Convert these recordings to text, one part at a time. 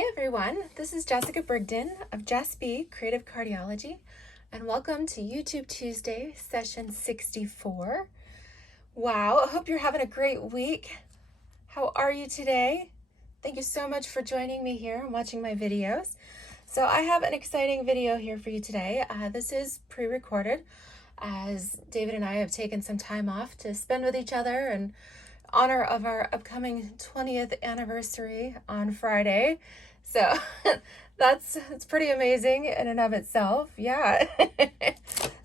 Hey everyone, this is Jessica Brigden of Jess B, Creative Cardiology, and welcome to YouTube Tuesday, session 64. Wow, I hope you're having a great week. How are you today? Thank you so much for joining me here and watching my videos. So I have an exciting video here for you today. This is pre-recorded as David and I have taken some time off to spend with each other in honor of our upcoming 20th anniversary on Friday. So it's pretty amazing in and of itself. Yeah.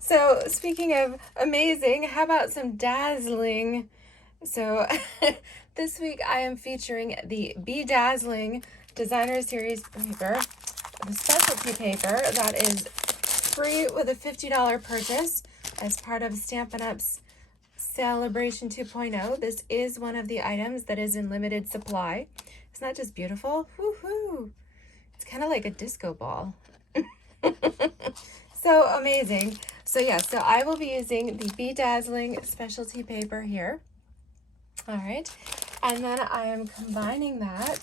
So speaking of amazing, how about some dazzling? So this week I am featuring the Dazzling Designer Series paper, the specialty paper that is free with a $50 purchase as part of Stampin' Up's A Bration 2.0. This is one of the items that is in limited supply. Isn't that just beautiful? Woohoo! It's kind of like a disco ball. So amazing. So yeah, so I will be using the Dazzling specialty paper here. All right. And then I am combining that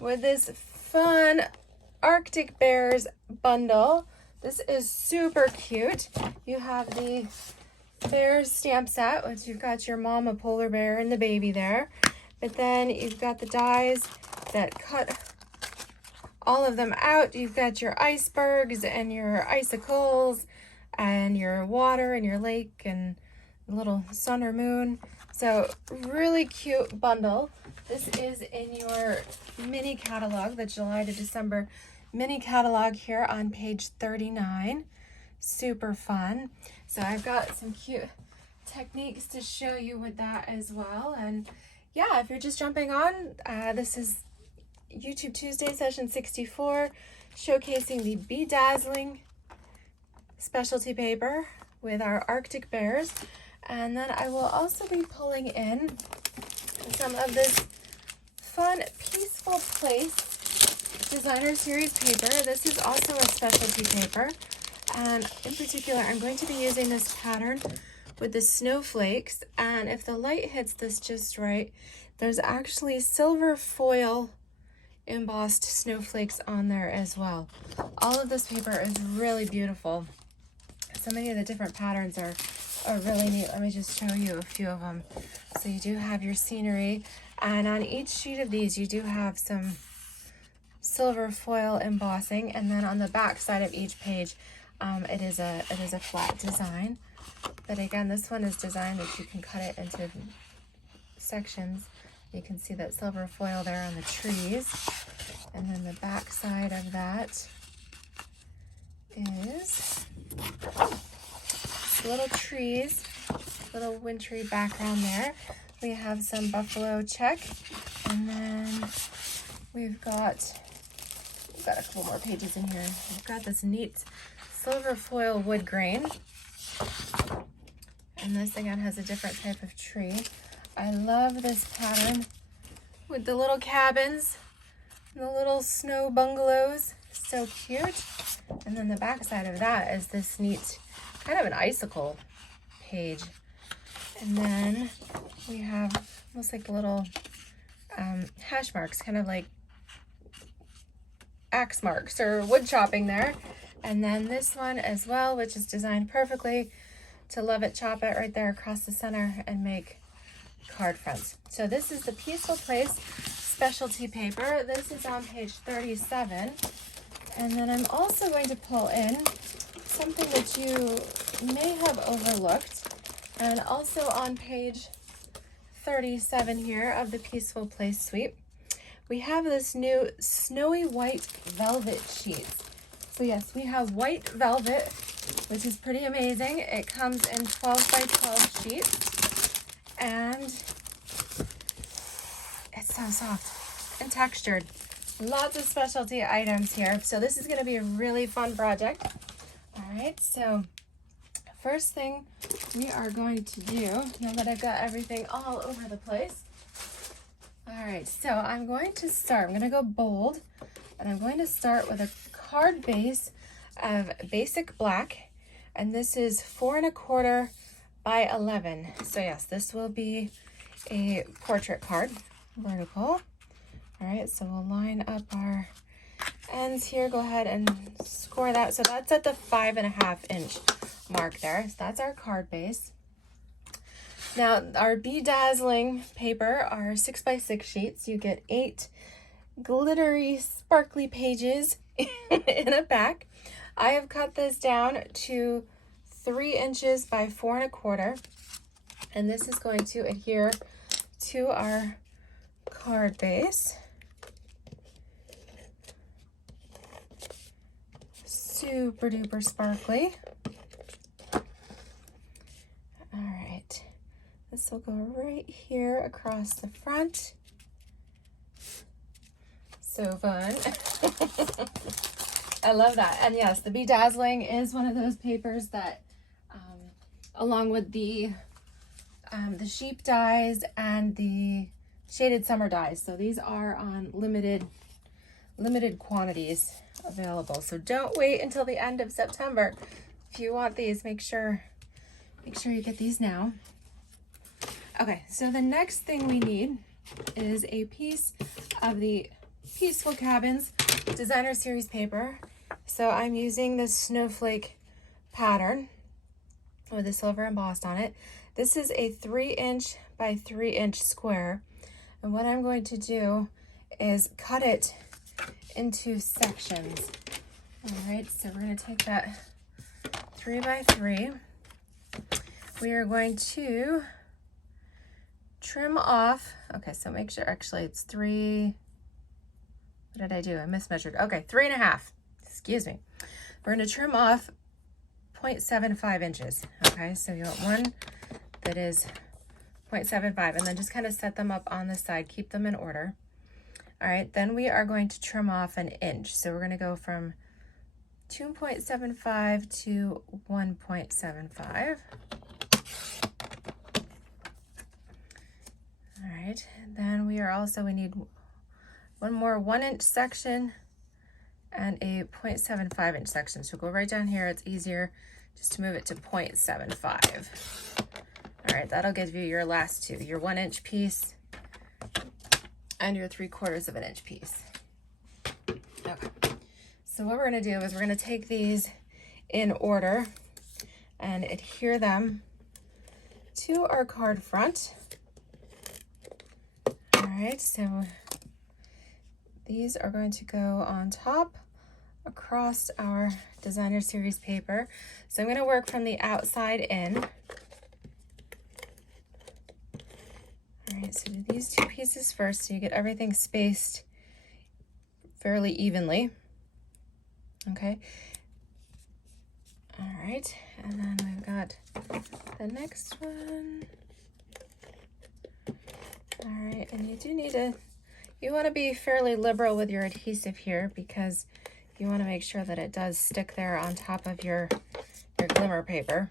with this fun Arctic Bears bundle. This is super cute. You have the bear stamp set, which you've got your mama polar bear and the baby there, but then you've got the dies that cut all of them out. You've got your icebergs and your icicles and your water and your lake and the little sun or moon. So really cute bundle. This is in your mini catalog, the July to December mini catalog here on page 39. Super fun. So I've got some cute techniques to show you with that as well. And yeah, if you're just jumping on, this is YouTube Tuesday session 64, showcasing the Dazzling specialty paper with our Arctic Bears. And then I will also be pulling in some of this fun Peaceful Place Designer Series paper. This is also a specialty paper. And in particular, I'm going to be using this pattern with the snowflakes. And if the light hits this just right, there's actually silver foil embossed snowflakes on there as well. All of this paper is really beautiful. So many of the different patterns are really neat. Let me just show you a few of them. So you do have your scenery, and on each sheet of these, you do have some silver foil embossing, and then on the back side of each page, it is a flat design. But again, this one is designed that you can cut it into sections. You can see that silver foil there on the trees. And then the back side of that is little trees, little wintry background there. We have some buffalo check, and then we've got a couple more pages in here. We've got this neat silver foil wood grain, and this again has a different type of tree. I love this pattern with the little cabins and the little snow bungalows. So cute. And then the back side of that is this neat kind of an icicle page. And then we have almost like little hash marks, kind of like axe marks or wood chopping there. And then this one as well, which is designed perfectly to love it, chop it right there across the center and make card fronts. So this is the Peaceful Place specialty paper. This is on page 37. And then I'm also going to pull in something that you may have overlooked, and also on page 37 here of the Peaceful Place suite, we have this new snowy white velvet sheet. So yes, we have white velvet, which is pretty amazing. It comes in 12 by 12 sheets, and it's so soft and textured. Lots of specialty items here. So this is going to be a really fun project. All right, so first thing we are going to do, now that I've got everything all over the place. All right, so I'm going to start, I'm going to go bold, and I'm going to start with a card base of basic black, and this is 4 1/4 by 11. So yes, this will be a portrait card, vertical. All right, so we'll line up our ends here, go ahead and score that. So that's at the 5.5 inch mark there. So that's our card base. Now our Dazzling paper are 6x6 sheets. You get 8 glittery, sparkly pages in a pack. I have cut this down to 3 inches by 4.25, and this is going to adhere to our card base. Super duper sparkly. All right, this will go right here across the front. So fun. I love that. And yes, the Dazzling is one of those papers that, along with the sheep dyes and the shaded summer dyes. So these are on limited quantities available. So don't wait until the end of September. If you want these, make sure you get these now. Okay, so the next thing we need is a piece of the Peaceful Cabins Designer Series paper. So I'm using this snowflake pattern with the silver embossed on it. This is a 3 inch by 3 inch square. And what I'm going to do is cut it into sections. All right, so we're going to take that 3 by 3. We are going to trim off. Okay, so make sure, actually it's 3. What did I do? I mismeasured. Okay, 3.5. Excuse me. We're going to trim off 0.75 inches. Okay, so you want one that is 0.75, and then just kind of set them up on the side. Keep them in order. All right, then we are going to trim off 1 inch. So we're going to go from 2.75 to 1.75. All right, then we need one more 1 inch section and a 0.75 inch section. So go right down here. It's easier just to move it to 0.75. All right, that'll give you your last two, your 1 inch piece and your 3/4 inch piece. Okay, so what we're gonna do is we're gonna take these in order and adhere them to our card front. All right, so these are going to go on top across our Designer Series paper. So I'm going to work from the outside in. All right, so do these 2 pieces first so you get everything spaced fairly evenly. Okay. All right, and then we've got the next one. All right, and you do need to, you want to be fairly liberal with your adhesive here because you want to make sure that it does stick there on top of your glimmer paper.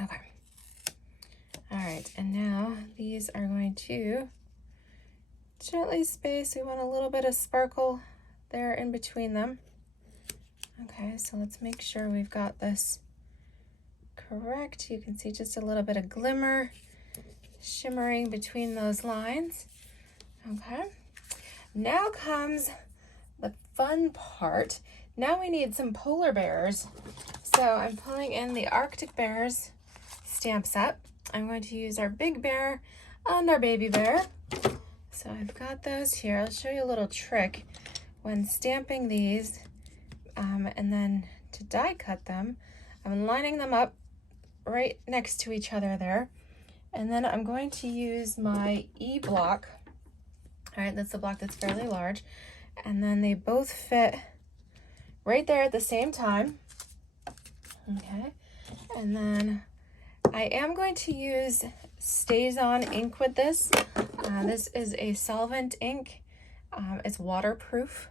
Okay. All right, and now these are going to gently space. We want a little bit of sparkle there in between them. Okay, so let's make sure we've got this correct. You can see just a little bit of glimmer shimmering between those lines. Okay, now comes the fun part. Now we need some polar bears. So I'm pulling in the Arctic Bears stamp set. I'm going to use our big bear and our baby bear. So I've got those here. I'll show you a little trick when stamping these, and then to die cut them. I'm lining them up right next to each other there. And then I'm going to use my E block. All right, that's the block that's fairly large. And then they both fit right there at the same time. Okay, and then I am going to use Stays On ink with this. This is a solvent ink. It's waterproof.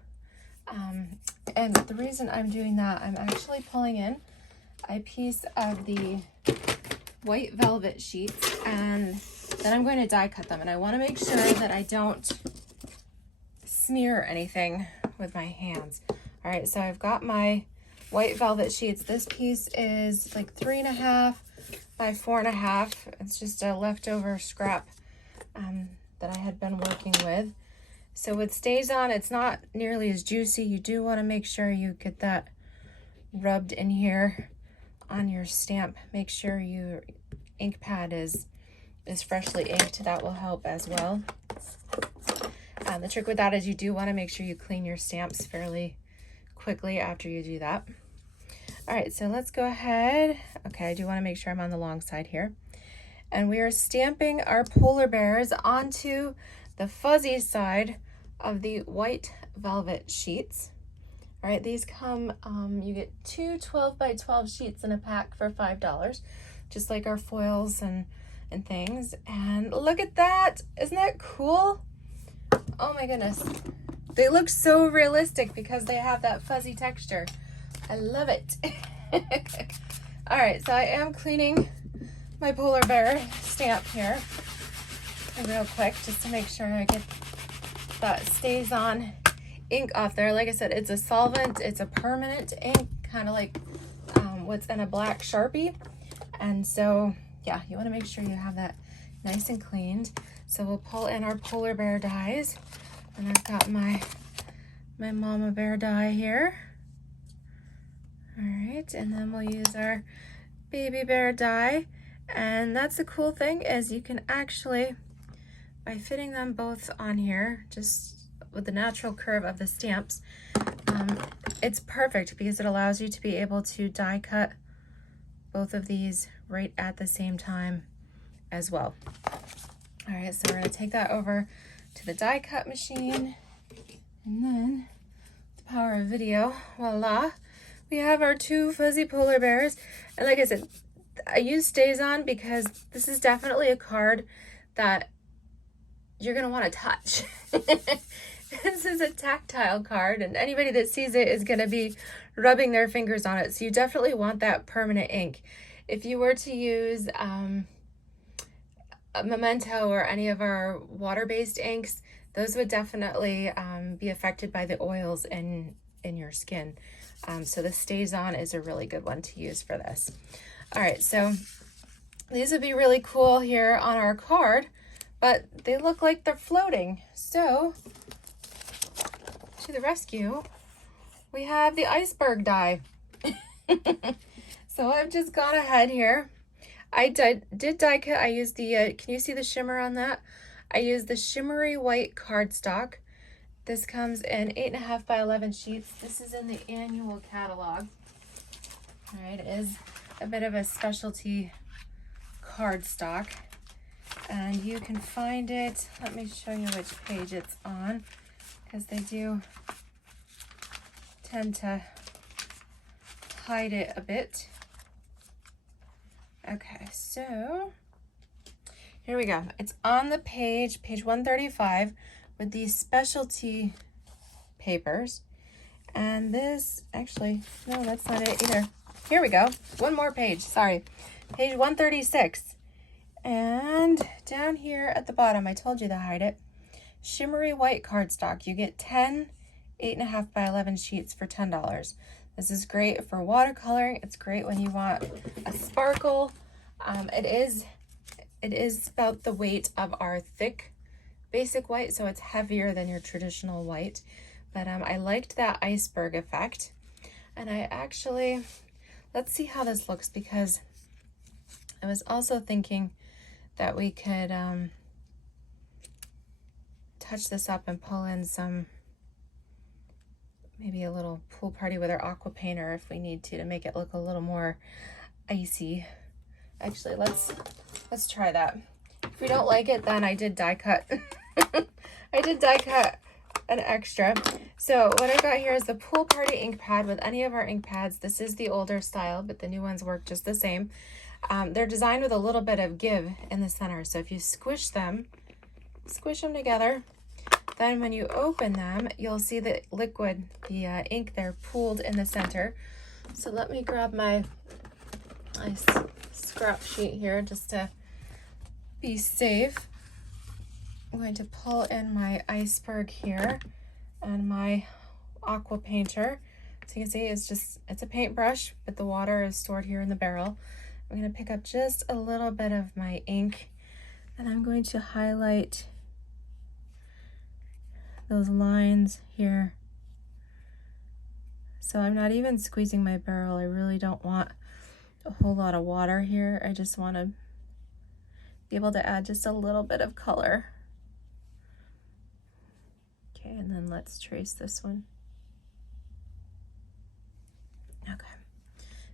And the reason I'm doing that, I'm actually pulling in a piece of the white velvet sheets, and then I'm going to die cut them. And I want to make sure that I don't smear anything with my hands. All right, so I've got my white velvet sheets. This piece is like 3.5 by 4.5. It's just a leftover scrap that I had been working with. So with Stazon, it's not nearly as juicy. You do want to make sure you get that rubbed in here on your stamp. Make sure your ink pad is freshly inked. That will help as well. The trick with that is you do want to make sure you clean your stamps fairly quickly after you do that. All right, so let's go ahead. Okay, I do want to make sure I'm on the long side here. And we are stamping our polar bears onto the fuzzy side of the white velvet sheets. All right, these come, you get two 12 by 12 sheets in a pack for $5, just like our foils and things. And look at that, isn't that cool? Oh my goodness. They look so realistic because they have that fuzzy texture. I love it. All right, so I am cleaning my polar bear stamp here real quick just to make sure I get that Stazon ink off there. Like I said, it's a solvent, it's a permanent ink, kind of like what's in a black Sharpie. And so, yeah, you want to make sure you have that nice and cleaned. So we'll pull in our polar bear dies. And I've got my mama bear die here. All right, and then we'll use our baby bear die. And that's the cool thing is you can actually, by fitting them both on here, just with the natural curve of the stamps, it's perfect because it allows you to be able to die cut both of these right at the same time as well. All right, so we're gonna take that over to the die cut machine, and then the power of video, voila, we have our two fuzzy polar bears. And like I said, I use Stazon because this is definitely a card that you're gonna want to touch. This is a tactile card, and anybody that sees it is gonna be rubbing their fingers on it. So you definitely want that permanent ink. If you were to use a Memento or any of our water-based inks, those would definitely be affected by the oils in your skin. So the Stazon is a really good one to use for this. All right, so these would be really cool here on our card, but they look like they're floating. So to the rescue, we have the iceberg die. So I've just gone ahead here. I did die cut. I used the, can you see the shimmer on that? I used the shimmery white cardstock. This comes in 8.5 by 11 sheets. This is in the annual catalog. All right, it is a bit of a specialty cardstock, and you can find it. Let me show you which page it's on, because they do tend to hide it a bit. Okay, so here we go. It's on the page 135 with these specialty papers. And this, actually, no, that's not it either. Here we go. One more page, sorry. Page 136. And down here at the bottom, I told you to hide it. Shimmery white cardstock. You get 10 8.5 by 11 sheets for $10. This is great for watercoloring. It's great when you want a sparkle. It is about the weight of our thick basic white, so it's heavier than your traditional white. But I liked that iceberg effect. And I actually, let's see how this looks, because I was also thinking that we could touch this up and pull in some, maybe a little pool party with our aqua painter if we need to make it look a little more icy. Actually, let's try that. If we don't like it, then I did die cut. I did die cut an extra. So what I got here is the pool party ink pad with any of our ink pads. This is the older style, but the new ones work just the same. They're designed with a little bit of give in the center. So if you squish them together, then when you open them, you'll see the liquid, the ink there pooled in the center. So let me grab my scrap sheet here just to be safe. I'm going to pull in my iceberg here and my aqua painter. So you can see it's a paintbrush, but the water is stored here in the barrel. I'm going to pick up just a little bit of my ink, and I'm going to highlight those lines here. So I'm not even squeezing my barrel. I really don't want a whole lot of water here. I just want to be able to add just a little bit of color. Okay, and then let's trace this one. Okay,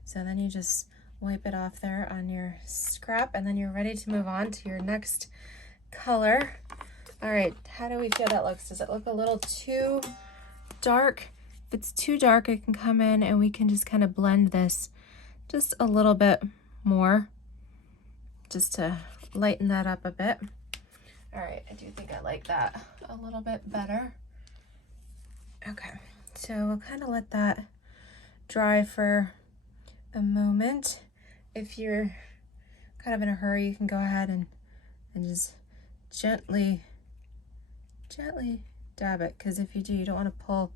so then you just wipe it off there on your scrap, and then you're ready to move on to your next color. All right, how do we feel that looks? Does it look a little too dark? If it's too dark, I can come in and we can just kind of blend this just a little bit more, just to lighten that up a bit. All right, I do think I like that a little bit better. Okay, so we'll kind of let that dry for a moment. If you're kind of in a hurry, you can go ahead and just gently dab it, because if you do, you don't want to pull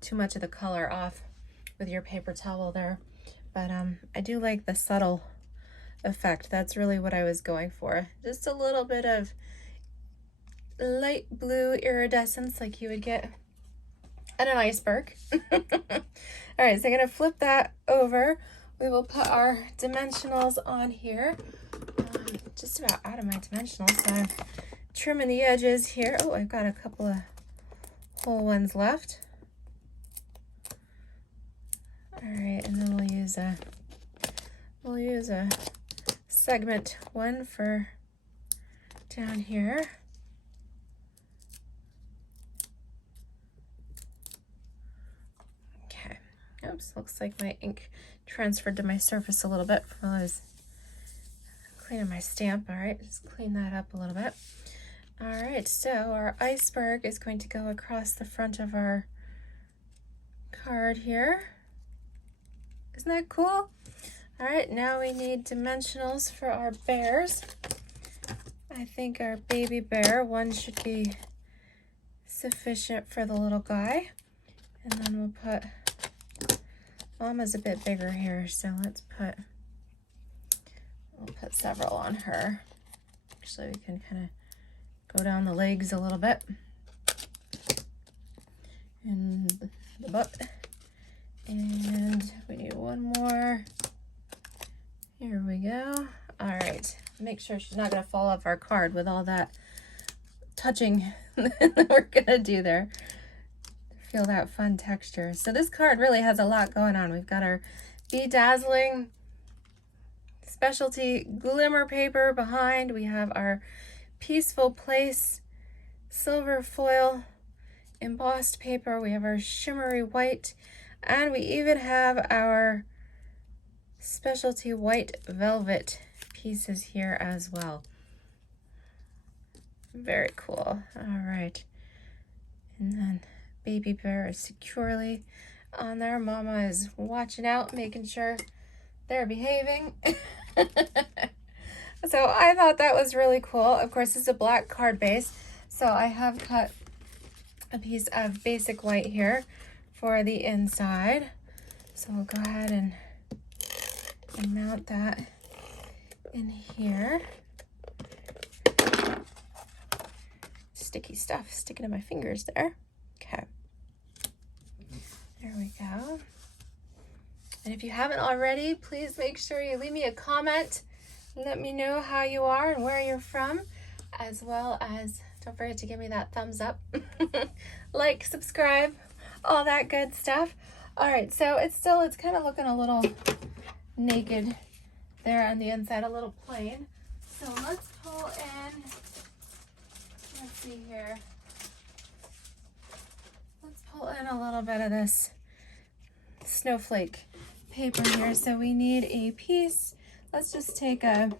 too much of the color off with your paper towel there. But I do like the subtle effect. That's really what I was going for. Just a little bit of light blue iridescence like you would get at an iceberg. All right, so I'm gonna flip that over. We will put our dimensionals on here. Just about out of my dimensionals, so I'm trimming the edges here. Oh, I've got a couple of whole ones left. All right, and then we'll use a segment one for down here. Okay. Oops, looks like my ink transferred to my surface a little bit while I was cleaning my stamp. All right, just clean that up a little bit. All right, so our iceberg is going to go across the front of our card here. Isn't that cool? All right, now we need dimensionals for our bears. I think our baby bear, one should be sufficient for the little guy. And then we'll put, Mama's a bit bigger here, so we'll put several on her. Actually, we can kind of go down the legs a little bit. And the butt. And we need one more. Here we go. All right, make sure she's not gonna fall off our card with all that touching that we're gonna do there. Feel that fun texture. So this card really has a lot going on. We've got our Dazzling specialty glimmer paper behind. We have our Peaceful Place silver foil embossed paper. We have our shimmery white, and we even have our specialty white velvet pieces here as well. Very cool. All right, and then baby bear is securely on there. Mama is watching out, making sure they're behaving. So I thought that was really cool. Of course, it's a black card base, so I have cut a piece of basic white here for the inside. So we'll go ahead and mount that in here. Sticky stuff sticking to my fingers there. Okay. There we go. And if you haven't already, please make sure you leave me a comment. Let me know how you are and where you're from, as well as don't forget to give me that thumbs up, like, subscribe, all that good stuff. All right, so it's kind of looking a little naked there on the inside, a little plain. So let's pull in, let's see here. Let's pull in a little bit of this snowflake paper here. So we need a piece. Let's just take a,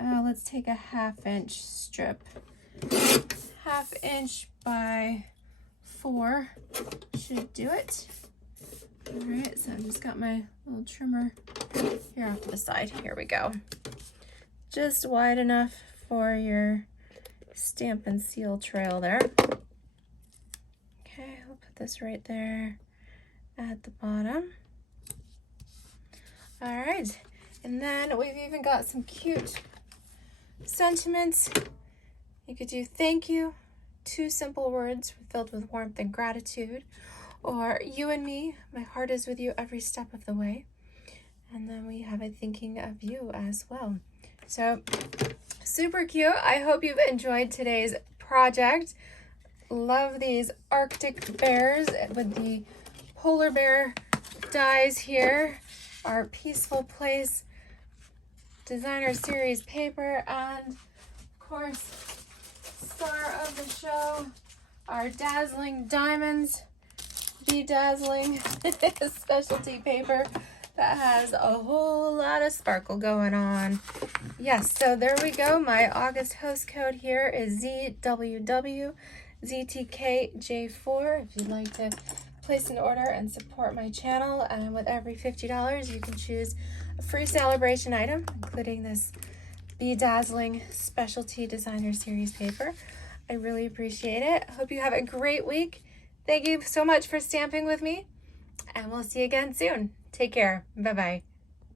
let's take a 1/2 inch strip. 1/2 inch by 4 should do it. All right, so I've just got my little trimmer here off to the side. Here we go. Just wide enough for your stamp and seal trail there. Okay, we'll put this right there at the bottom. All right, and then we've even got some cute sentiments. You could do thank you, two simple words filled with warmth and gratitude, or you and me, my heart is with you every step of the way. And then we have a thinking of you as well. So super cute. I hope you've enjoyed today's project. Love these Arctic bears with the polar bear dies here. Our Peaceful Place Designer Series paper, and of course, star of the show, our Dazzling Diamonds, the Dazzling specialty paper that has a whole lot of sparkle going on. Yes, so there we go. My August host code here is ZWWZTKJ4 if you'd like to place an order and support my channel. And with every $50, you can choose a free celebration item, including this Dazzling Specialty Designer Series paper. I really appreciate it. I hope you have a great week. Thank you so much for stamping with me, and we'll see you again soon. Take care. Bye-bye.